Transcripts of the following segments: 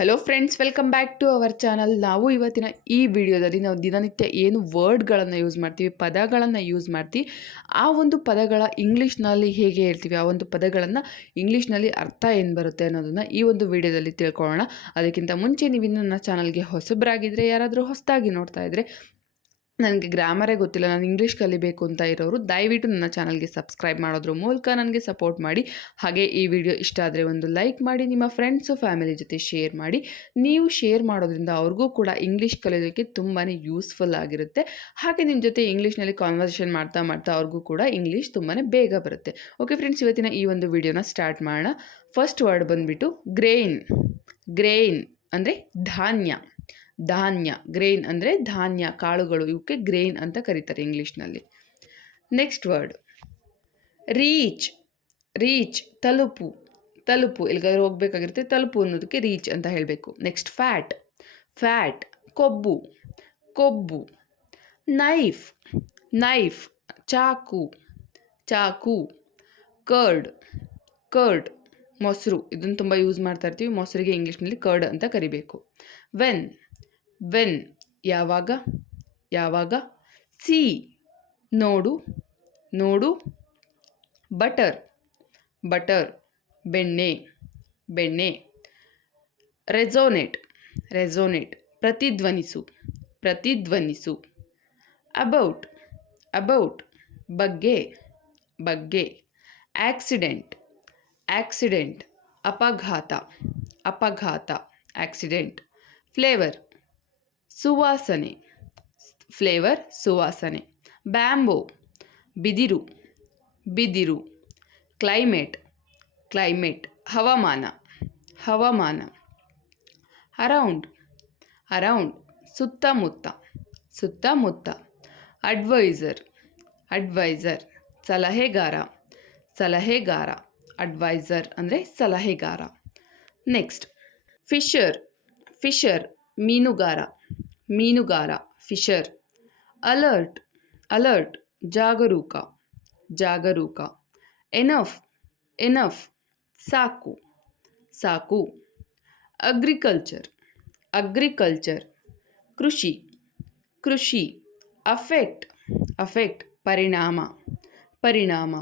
Hello friends, welcome back to our channel. ನಾವು ಇವತ್ತಿನ ಈ ವಿಡಿಯೋದಲ್ಲಿ ನಾವು ದಿನನಿತ್ಯ ಏನು ವರ್ಡ್ಗಳನ್ನು ಯೂಸ್ ಮಾಡ್ತೀವಿ, ಪದಗಳನ್ನು ಯೂಸ್ ಮಾಡ್ತೀವಿ, ಆ ಒಂದು ಪದಗಳ ಇಂಗ್ಲೀಷ್ನಲ್ಲಿ ಹೇಗೆ ಹೇಳ್ತೀವಿ, ಆ ಒಂದು ಪದಗಳನ್ನು ಇಂಗ್ಲೀಷ್ನಲ್ಲಿ ಅರ್ಥ ಏನು ಬರುತ್ತೆ ಅನ್ನೋದನ್ನು ಈ ಒಂದು ವಿಡಿಯೋದಲ್ಲಿ ತಿಳ್ಕೊಳ್ಳೋಣ. ಅದಕ್ಕಿಂತ ಮುಂಚೆ ನೀವು ನನ್ನ ಚಾನಲ್ಗೆ ಹೊಸಬರಾಗಿದ್ದರೆ, ಯಾರಾದರೂ ಹೊಸದಾಗಿ ನೋಡ್ತಾ ಇದ್ದರೆ, ನನಗೆ ಗ್ರಾಮರೇ ಗೊತ್ತಿಲ್ಲ, ನಾನು ಇಂಗ್ಲೀಷ್ ಕಲಿಬೇಕು ಅಂತ ಇರೋರು ದಯವಿಟ್ಟು ನನ್ನ ಚಾನಲ್ಗೆ ಸಬ್ಸ್ಕ್ರೈಬ್ ಮಾಡೋದ್ರ ಮೂಲಕ ನನಗೆ ಸಪೋರ್ಟ್ ಮಾಡಿ. ಹಾಗೆ ಈ ವಿಡಿಯೋ ಇಷ್ಟ ಆದರೆ ಒಂದು ಲೈಕ್ ಮಾಡಿ, ನಿಮ್ಮ ಫ್ರೆಂಡ್ಸು ಫ್ಯಾಮಿಲಿ ಜೊತೆ ಶೇರ್ ಮಾಡಿ. ನೀವು ಶೇರ್ ಮಾಡೋದ್ರಿಂದ ಅವ್ರಿಗೂ ಕೂಡ ಇಂಗ್ಲೀಷ್ ಕಲಿಯೋದಕ್ಕೆ ತುಂಬಾ ಯೂಸ್ಫುಲ್ ಆಗಿರುತ್ತೆ. ಹಾಗೆ ನಿಮ್ಮ ಜೊತೆ ಇಂಗ್ಲೀಷ್ನಲ್ಲಿ ಕಾನ್ವರ್ಸೇಷನ್ ಮಾಡ್ತಾ ಮಾಡ್ತಾ ಅವ್ರಿಗೂ ಕೂಡ ಇಂಗ್ಲೀಷ್ ತುಂಬಾ ಬೇಗ ಬರುತ್ತೆ. ಓಕೆ ಫ್ರೆಂಡ್ಸ್, ಇವತ್ತಿನ ಈ ಒಂದು ವಿಡಿಯೋನ ಸ್ಟಾರ್ಟ್ ಮಾಡೋಣ. ಫಸ್ಟ್ ವರ್ಡ್ ಬಂದುಬಿಟ್ಟು ಗ್ರೇನ್. ಗ್ರೇನ್ ಅಂದರೆ ಧಾನ್ಯ. ಧಾನ್ಯ, ಗ್ರೇನ್ ಅಂದರೆ ಧಾನ್ಯ, ಕಾಳುಗಳು, ಇವಕ್ಕೆ ಗ್ರೇನ್ ಅಂತ ಕರೀತಾರೆ ಇಂಗ್ಲೀಷ್ನಲ್ಲಿ. Next word reach. ರೀಚ್ ತಲುಪು. ತಲುಪು, ಎಲ್ಲಿಗಾದ್ರೂ ಹೋಗಬೇಕಾಗಿರುತ್ತೆ, ತಲುಪು ಅನ್ನೋದಕ್ಕೆ ರೀಚ್ ಅಂತ ಹೇಳಬೇಕು. Next fat. ಫ್ಯಾಟ್ ಕೊಬ್ಬು. ಕೊಬ್ಬು. ನೈಫ್. ನೈಫ್ ಚಾಕು. ಚಾಕು. ಕರ್ಡ್. ಕರ್ಡ್ ಮೊಸರು. ಇದನ್ನು ತುಂಬ ಯೂಸ್ ಮಾಡ್ತಾ ಇರ್ತೀವಿ, ಮೊಸರಿಗೆ ಇಂಗ್ಲೀಷ್ನಲ್ಲಿ ಕರ್ಡ್ ಅಂತ ಕರಿಬೇಕು. ವೆನ್. ವೆನ್ ಯಾವಾಗ. ಯಾವಾಗ. ಸಿ ನೋಡು. ನೋಡು. ಬಟರ್. ಬಟರ್ ಬೆಣ್ಣೆ. ಬೆಣ್ಣೆ. ರೆಸೋನೇಟ್. ರೆಸೋನೇಟ್ ಪ್ರತಿಧ್ವನಿಸು. ಪ್ರತಿಧ್ವನಿಸು. ಅಬೌಟ್. ಅಬೌಟ್ ಬಗ್ಗೆ. ಬಗ್ಗೆ. ಆಕ್ಸಿಡೆಂಟ್. ಆಕ್ಸಿಡೆಂಟ್ ಅಪಘಾತ. ಅಪಘಾತ ಆಕ್ಸಿಡೆಂಟ್. ಫ್ಲೇವರ್ ಸುವಾಸನೆ. ಫ್ಲೇವರ್ ಸುವಾಸನೆ. ಬ್ಯಾಂಬೋ ಬಿದಿರು. ಬಿದಿರು. ಕ್ಲೈಮೇಟ್. ಕ್ಲೈಮೇಟ್ ಹವಾಮಾನ. ಹವಾಮಾನ. ಅರೌಂಡ್. ಅರೌಂಡ್ ಸುತ್ತಮುತ್ತ. ಸುತ್ತಮುತ್ತ. ಅಡ್ವೈಸರ್. ಅಡ್ವೈಸರ್ ಸಲಹೆಗಾರ. ಸಲಹೆಗಾರ. ಅಡ್ವೈಸರ್ ಅಂದರೆ ಸಲಹೆಗಾರ. Next Fisher. ಫಿಶರ್ ಮೀನುಗಾರ. ಮೀನುಗಾರ ಫಿಶರ್. ಅಲರ್ಟ್. ಅಲರ್ಟ್ ಜಾಗರೂಕ. ಜಾಗರೂಕ. ಎನಫ್. ಎನಫ್ ಸಾಕು. ಸಾಕು. ಅಗ್ರಿಕಲ್ಚರ್. ಅಗ್ರಿಕಲ್ಚರ್ ಕೃಷಿ. ಕೃಷಿ. ಅಫೆಕ್ಟ್. ಅಫೆಕ್ಟ್ ಪರಿಣಾಮ. ಪರಿಣಾಮ.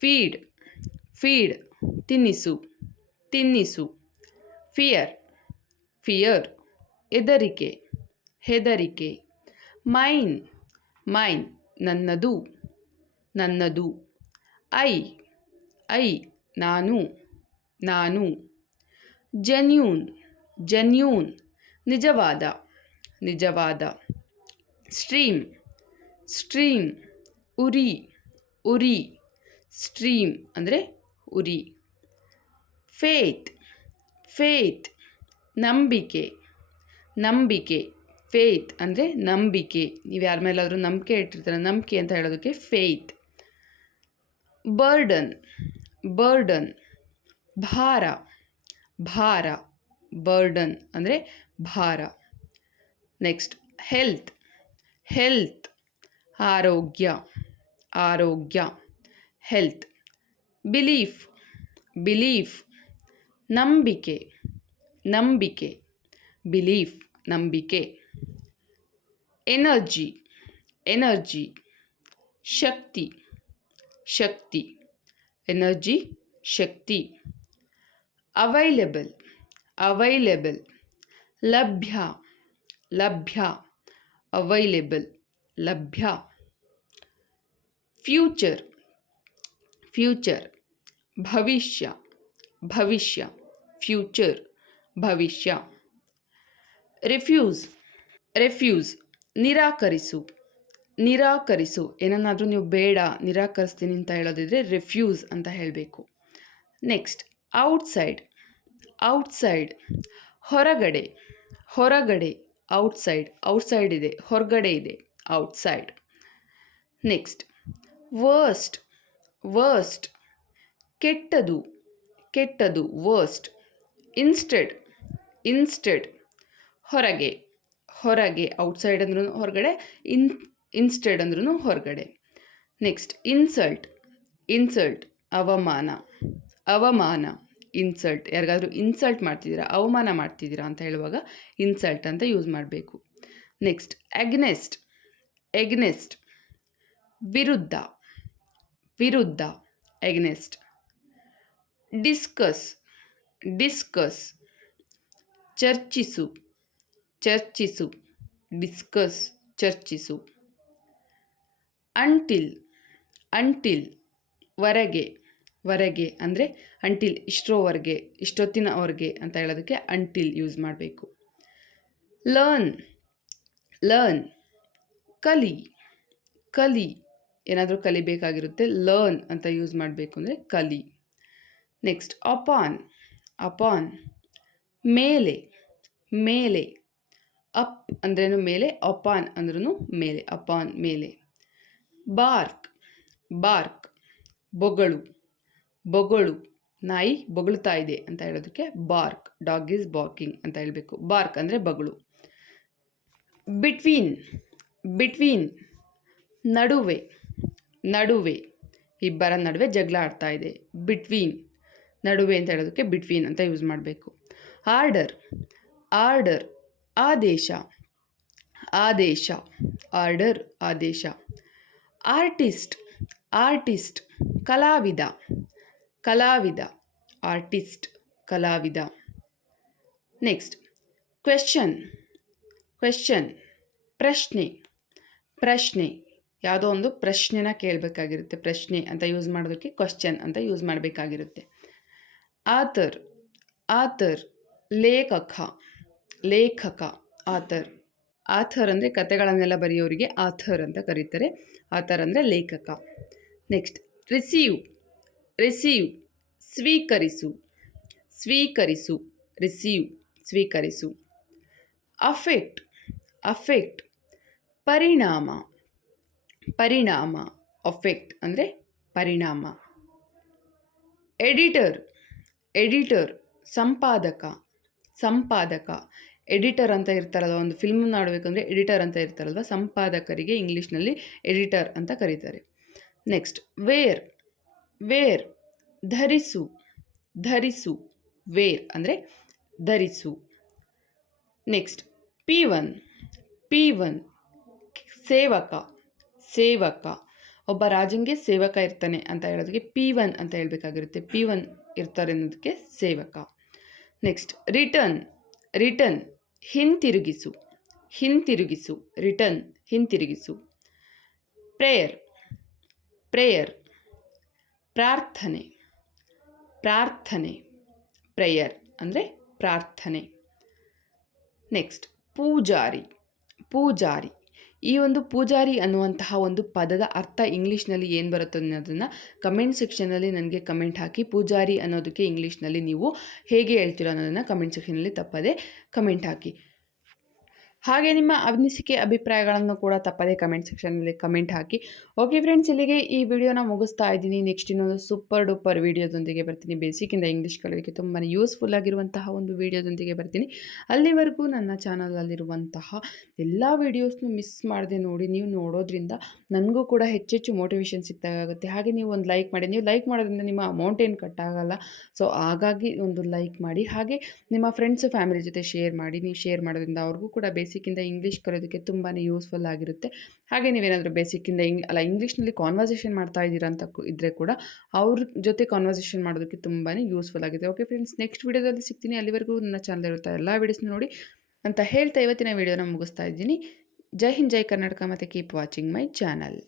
ಫೀಡ್. ಫೀಡ್ ತಿನ್ನಿಸು. ತಿನ್ನಿಸು. ಫಿಯರ್. ಫಿಯರ್ ಹೆದರಿಕೆ. ಹೆದರಿಕೆ. ಮೈನ್. ಮೈನ್ ನನ್ನದು. ನನ್ನದು. ಐ. ಐ ನಾನು. ನಾನು. ಜೆನ್ಯೂನ್. ಜೆನ್ಯೂನ್ ನಿಜವಾದ. ನಿಜವಾದ. ಸ್ಟ್ರೀಮ್. ಸ್ಟ್ರೀಮ್ ಉರಿ. ಉರಿ. ಸ್ಟ್ರೀಮ್ ಅಂದರೆ ಉರಿ. ಫೇತ್. ಫೇತ್ ನಂಬಿಕೆ. ನಂಬಿಕೆ. ಫೇತ್ ಅಂದರೆ ನಂಬಿಕೆ. ನೀವು ಯಾರ ಮೇಲಾದರೂ ನಂಬಿಕೆ ಇಟ್ಟಿರ್ತಾರೆ, ನಂಬಿಕೆ ಅಂತ ಹೇಳೋದಕ್ಕೆ ಫೇತ್. ಬರ್ಡನ್. ಬರ್ಡನ್ ಭಾರ. ಭಾರ. ಬರ್ಡನ್ ಅಂದರೆ ಭಾರ. Next health. ಹೆಲ್ತ್ ಆರೋಗ್ಯ. ಆರೋಗ್ಯ. ಹೆಲ್ತ್. ಬಿಲೀಫ್. ಬಿಲೀಫ್ ನಂಬಿಕೆ. ನಂಬಿಕೆ. ಬಿಲೀಫ್ ನಂಬಿಕೆ. ಎನರ್ಜಿ. ಎನರ್ಜಿ ಶಕ್ತಿ. ಶಕ್ತಿ. ಎನರ್ಜಿ ಶಕ್ತಿ. ಅವೈಲೇಬಲ್. ಅವೈಲೇಬಲ್ ಲಭ್ಯ. ಲಭ್ಯ. ಅವೈಲೇಬಲ್ ಲಭ್ಯ. ಫ್ಯೂಚರ್. ಫ್ಯೂಚರ್ ಭವಿಷ್ಯ. ಭವಿಷ್ಯ. ಫ್ಯೂಚರ್ ಭವಿಷ್ಯ. ರಿಫ್ಯೂಸ್. ರೆಫ್ಯೂಸ್ ನಿರಾಕರಿಸು. ನಿರಾಕರಿಸು ಏನನ್ನಾದರೂ ನೀವು ಬೇಡ, ನಿರಾಕರಿಸ್ತೀನಿ ಅಂತ ಹೇಳೋದಿದ್ರೆ ರೆಫ್ಯೂಸ್ ಅಂತ ಹೇಳಬೇಕು. Next outside. ಔಟ್ಸೈಡ್ ಹೊರಗಡೆ. ಹೊರಗಡೆ. ಔಟ್ಸೈಡ್. ಔಟ್ಸೈಡ್ ಇದೆ, ಹೊರಗಡೆ ಇದೆ. ಔಟ್ಸೈಡ್. Next worst. ವರ್ಸ್ಟ್ ಕೆಟ್ಟದು. ಕೆಟ್ಟದು. ವರ್ಸ್ಟ್. ಇನ್ಸ್ಟೆಡ್. ಇನ್ಸ್ಟೆಡ್ ಹೊರಗೆ. ಹೊರಗೆ. ಔಟ್ಸೈಡ್ ಅಂದ್ರೂ ಹೊರಗಡೆ, ಇನ್ಸ್ಟೆಡ್ ಅಂದ್ರೂ ಹೊರಗಡೆ. Next insult. ಇನ್ಸಲ್ಟ್ ಅವಮಾನ. ಅವಮಾನ. ಇನ್ಸಲ್ಟ್. ಯಾರಿಗಾದರೂ ಇನ್ಸಲ್ಟ್ ಮಾಡ್ತಿದ್ದೀರಾ, ಅವಮಾನ ಮಾಡ್ತಿದ್ದೀರಾ ಅಂತ ಹೇಳುವಾಗ ಇನ್ಸಲ್ಟ್ ಅಂತ ಯೂಸ್ ಮಾಡಬೇಕು. Next against. ಎಗ್ನೆಸ್ಟ್ ವಿರುದ್ಧ, ವಿರುದ್ಧ ಎಗ್ನೆಸ್ಟ್. ಡಿಸ್ಕಸ್, ಡಿಸ್ಕಸ್ ಚರ್ಚಿಸು, ಚರ್ಚಿಸು ಡಿಸ್ಕಸ್ ಚರ್ಚಿಸು. ಅಂಟಿಲ್, ಅಂಟಿಲ್ ವರೆಗೆ, ವರೆಗೆ ಅಂದರೆ ಅಂಟಿಲ್ ಇಷ್ಟರವರೆಗೆ, ಇಷ್ಟೊತ್ತಿನವರೆಗೆ ಅಂತ ಹೇಳೋದಕ್ಕೆ ಅಂಟಿಲ್ ಯೂಸ್ ಮಾಡಬೇಕು. ಲರ್ನ್, ಲರ್ನ್ ಕಲಿ, ಕಲಿ ಏನಾದರೂ ಕಲಿಬೇಕಾಗಿರುತ್ತೆ, ಲರ್ನ್ ಅಂತ ಯೂಸ್ ಮಾಡಬೇಕು ಅಂದರೆ ಕಲಿ. ನೆಕ್ಸ್ಟ್ ಅಪಾನ್, ಅಪಾನ್ ಮೇಲೆ, ಮೇಲೆ ಅಪ್ ಅಂದ್ರೇನು ಮೇಲೆ, ಅಪಾನ್ ಅಂದ್ರೂ ಮೇಲೆ, ಅಪಾನ್ ಮೇಲೆ. ಬಾರ್ಕ್, ಬಾರ್ಕ್ ಬೊಗಳು, ಬೊಗಳು ನಾಯಿ ಬೊಗಳ್ತಾ ಇದೆ ಅಂತ ಹೇಳೋದಕ್ಕೆ ಬಾರ್ಕ್, ಡಾಗ್ ಈಸ್ ಬಾರ್ಕಿಂಗ್ ಅಂತ ಹೇಳಬೇಕು. ಬಾರ್ಕ್ ಅಂದರೆ ಬೊಗಳು. ಬಿಟ್ವೀನ್, ಬಿಟ್ವೀನ್ ನಡುವೆ, ನಡುವೆ ಇಬ್ಬರ ನಡುವೆ ಜಗಳ ಆಡ್ತಾ ಇದೆ, ಬಿಟ್ವೀನ್ ನಡುವೆ ಅಂತ ಹೇಳೋದಕ್ಕೆ ಬಿಟ್ವೀನ್ ಅಂತ ಯೂಸ್ ಮಾಡಬೇಕು. ಆರ್ಡರ್, ಆರ್ಡರ್ ಆದೇಶ, ಆದೇಶ ಆರ್ಡರ್ ಆದೇಶ. ಆರ್ಟಿಸ್ಟ್, ಆರ್ಟಿಸ್ಟ್ ಕಲಾವಿದ, ಕಲಾವಿದ ಆರ್ಟಿಸ್ಟ್ ಕಲಾವಿದ. ನೆಕ್ಸ್ಟ್ ಕ್ವೆಶ್ಚನ್, ಕ್ವೆಶ್ಚನ್ ಪ್ರಶ್ನೆ, ಪ್ರಶ್ನೆ ಯಾವುದೋ ಒಂದು ಪ್ರಶ್ನೆನ ಕೇಳಬೇಕಾಗಿರುತ್ತೆ, ಪ್ರಶ್ನೆ ಅಂತ ಯೂಸ್ ಮಾಡೋದಕ್ಕೆ ಕ್ವೆಶ್ಚನ್ ಅಂತ ಯೂಸ್ ಮಾಡಬೇಕಾಗಿರುತ್ತೆ. ಆಥರ್, ಆಥರ್ ಲೇಖಕ, ಲೇಖಕ ಆಥರ್. ಆಥರ್ ಅಂದರೆ ಕತೆಗಳನ್ನೆಲ್ಲ ಬರೆಯೋರಿಗೆ ಆಥರ್ ಅಂತ ಕರೀತಾರೆ. ಆಥರ್ ಅಂದರೆ ಲೇಖಕ. ನೆಕ್ಸ್ಟ್ ರಿಸೀವ್, ರಿಸೀವ್ ಸ್ವೀಕರಿಸು, ಸ್ವೀಕರಿಸು ರಿಸೀವ್ ಸ್ವೀಕರಿಸು. ಅಫೆಕ್ಟ್, ಅಫೆಕ್ಟ್ ಪರಿಣಾಮ, ಪರಿಣಾಮ ಅಫೆಕ್ಟ್ ಅಂದರೆ ಪರಿಣಾಮ. ಎಡಿಟರ್, ಎಡಿಟರ್ ಸಂಪಾದಕ, ಸಂಪಾದಕ ಎಡಿಟರ್ ಅಂತ ಇರ್ತಾರಲ್ವ, ಒಂದು ಫಿಲ್ಮ್ ಮಾಡಬೇಕಂದ್ರೆ ಎಡಿಟರ್ ಅಂತ ಇರ್ತಾರಲ್ವ, ಸಂಪಾದಕರಿಗೆ ಇಂಗ್ಲೀಷ್ನಲ್ಲಿ ಎಡಿಟರ್ ಅಂತ ಕರೀತಾರೆ. ನೆಕ್ಸ್ಟ್ ವೇರ್, ವೇರ್ ಧರಿಸು, ಧರಿಸು ವೇರ್ ಅಂದರೆ ಧರಿಸು. ನೆಕ್ಸ್ಟ್ P1, P1 ಸೇವಕ, ಸೇವಕ ಒಬ್ಬ ರಾಜಂಗೆ ಸೇವಕ ಇರ್ತಾನೆ ಅಂತ ಹೇಳೋದಕ್ಕೆ P1 ಅಂತ ಹೇಳಬೇಕಾಗಿರುತ್ತೆ. P1 ಇರ್ತಾರೆ ಅನ್ನೋದಕ್ಕೆ ಸೇವಕ. ನೆಕ್ಸ್ಟ್ ರಿಟರ್ನ್, ರಿಟರ್ನ್ ಹಿಂತಿರುಗಿಸು, ಹಿಂತಿರುಗಿಸು ರಿಟರ್ನ್ ಹಿಂತಿರುಗಿಸು. ಪ್ರೇಯರ್, ಪ್ರೇಯರ್ ಪ್ರಾರ್ಥನೆ, ಪ್ರಾರ್ಥನೆ ಪ್ರೇಯರ್ ಅಂದರೆ ಪ್ರಾರ್ಥನೆ. ನೆಕ್ಸ್ಟ್ ಪೂಜಾರಿ, ಪೂಜಾರಿ ಈ ಒಂದು ಪೂಜಾರಿ ಅನ್ನುವಂತಹ ಒಂದು ಪದದ ಅರ್ಥ ಇಂಗ್ಲೀಷ್ನಲ್ಲಿ ಏನು ಬರುತ್ತೆ ಅನ್ನೋದನ್ನು ಕಮೆಂಟ್ ಸೆಕ್ಷನಲ್ಲಿ ನನಗೆ ಕಮೆಂಟ್ ಹಾಕಿ. ಪೂಜಾರಿ ಅನ್ನೋದಕ್ಕೆ ಇಂಗ್ಲೀಷ್ನಲ್ಲಿ ನೀವು ಹೇಗೆ ಹೇಳ್ತೀರೋ ಅನ್ನೋದನ್ನು ಕಮೆಂಟ್ ಸೆಕ್ಷನಲ್ಲಿ ತಪ್ಪದೆ ಕಮೆಂಟ್ ಹಾಕಿ. ಹಾಗೆ ನಿಮ್ಮ ಅನಿಸಿಕೆ ಅಭಿಪ್ರಾಯಗಳನ್ನು ಕೂಡ ತಪ್ಪದೆ ಕಮೆಂಟ್ ಸೆಕ್ಷನಲ್ಲಿ ಕಮೆಂಟ್ ಹಾಕಿ. ಓಕೆ ಫ್ರೆಂಡ್ಸ್, ಇಲ್ಲಿಗೆ ಈ ವಿಡಿಯೋನ ಮುಗಿಸ್ತಾ ಇದ್ದೀನಿ. ನೆಕ್ಸ್ಟ್ ಇನ್ನೊಂದು ಸೂಪರ್ ಡೂಪರ್ ವಿಡಿಯೋದೊಂದಿಗೆ ಬರ್ತೀನಿ. ಬೇಸಿಕ್ಕಿಂದ ಇಂಗ್ಲೀಷ್ ಕಲಿಯೋದಕ್ಕೆ ತುಂಬಾ ಯೂಸ್ಫುಲ್ ಆಗಿರುವಂತಹ ಒಂದು ವಿಡಿಯೋದೊಂದಿಗೆ ಬರ್ತೀನಿ. ಅಲ್ಲಿವರೆಗೂ ನನ್ನ ಚಾನಲಲ್ಲಿರುವಂತಹ ಎಲ್ಲ ವೀಡಿಯೋಸ್ನು ಮಿಸ್ ಮಾಡದೆ ನೋಡಿ. ನೀವು ನೋಡೋದ್ರಿಂದ ನನಗೂ ಕೂಡ ಹೆಚ್ಚೆಚ್ಚು ಮೋಟಿವೇಶನ್ ಸಿಗ್ತಾಗುತ್ತೆ. ಹಾಗೆ ನೀವು ಒಂದು ಲೈಕ್ ಮಾಡಿ. ನೀವು ಲೈಕ್ ಮಾಡೋದ್ರಿಂದ ನಿಮ್ಮ ಅಮೌಂಟ್ ಏನು ಕಟ್ಟಾಗಲ್ಲ. ಸೊ ಹಾಗಾಗಿ ಒಂದು ಲೈಕ್ ಮಾಡಿ. ಹಾಗೆ ನಿಮ್ಮ ಫ್ರೆಂಡ್ಸು ಫ್ಯಾಮಿಲಿ ಜೊತೆ ಶೇರ್ ಮಾಡಿ. ನೀವು ಶೇರ್ ಮಾಡೋದ್ರಿಂದ ಅವ್ರಿಗೂ ಕೂಡ ಬೇಸಿಕ್ಕಿಂದ ಇಂಗ್ಲೀಷ್ ಕಲಿಯೋದಕ್ಕೆ ತುಂಬಾ ಯೂಸ್ಫುಲ್ ಆಗಿರುತ್ತೆ. ಹಾಗೆ ನೀವೇನಾದರೂ ಬೇಸಿಕ್ಕಿಂದ ಇಂಗ್ಲೀಷ್ನಲ್ಲಿ ಕಾನ್ವರ್ಸೇಷನ್ ಮಾಡ್ತಾ ಇದ್ದೀರಾ ಅಂತ ಇದ್ದರೆ ಕೂಡ ಅವ್ರ ಜೊತೆ ಕಾನ್ವರ್ಸೇಷನ್ ಮಾಡೋದಕ್ಕೆ ತುಂಬಾ ಯೂಸ್ಫುಲ್ ಆಗಿದೆ. ಓಕೆ ಫ್ರೆಂಡ್ಸ್, ನೆಕ್ಸ್ಟ್ ವಿಡಿಯೋದಲ್ಲಿ ಸಿಗ್ತೀನಿ. ಅಲ್ಲಿವರೆಗೂ ನನ್ನ ಚಾನಲ್ ಇರುತ್ತೆ ಎಲ್ಲ ವೀಡಿಯೋಸ್ನ ನೋಡಿ ಅಂತ ಹೇಳ್ತಾ ಇವತ್ತಿನ ವಿಡಿಯೋನ ಮುಗಿಸ್ತಾ ಇದ್ದೀನಿ. ಜೈ ಹಿಂದ್, ಜೈ ಕರ್ನಾಟಕ ಮತ್ತು ಕೀಪ್ ವಾಚಿಂಗ್ ಮೈ ಚಾನಲ್.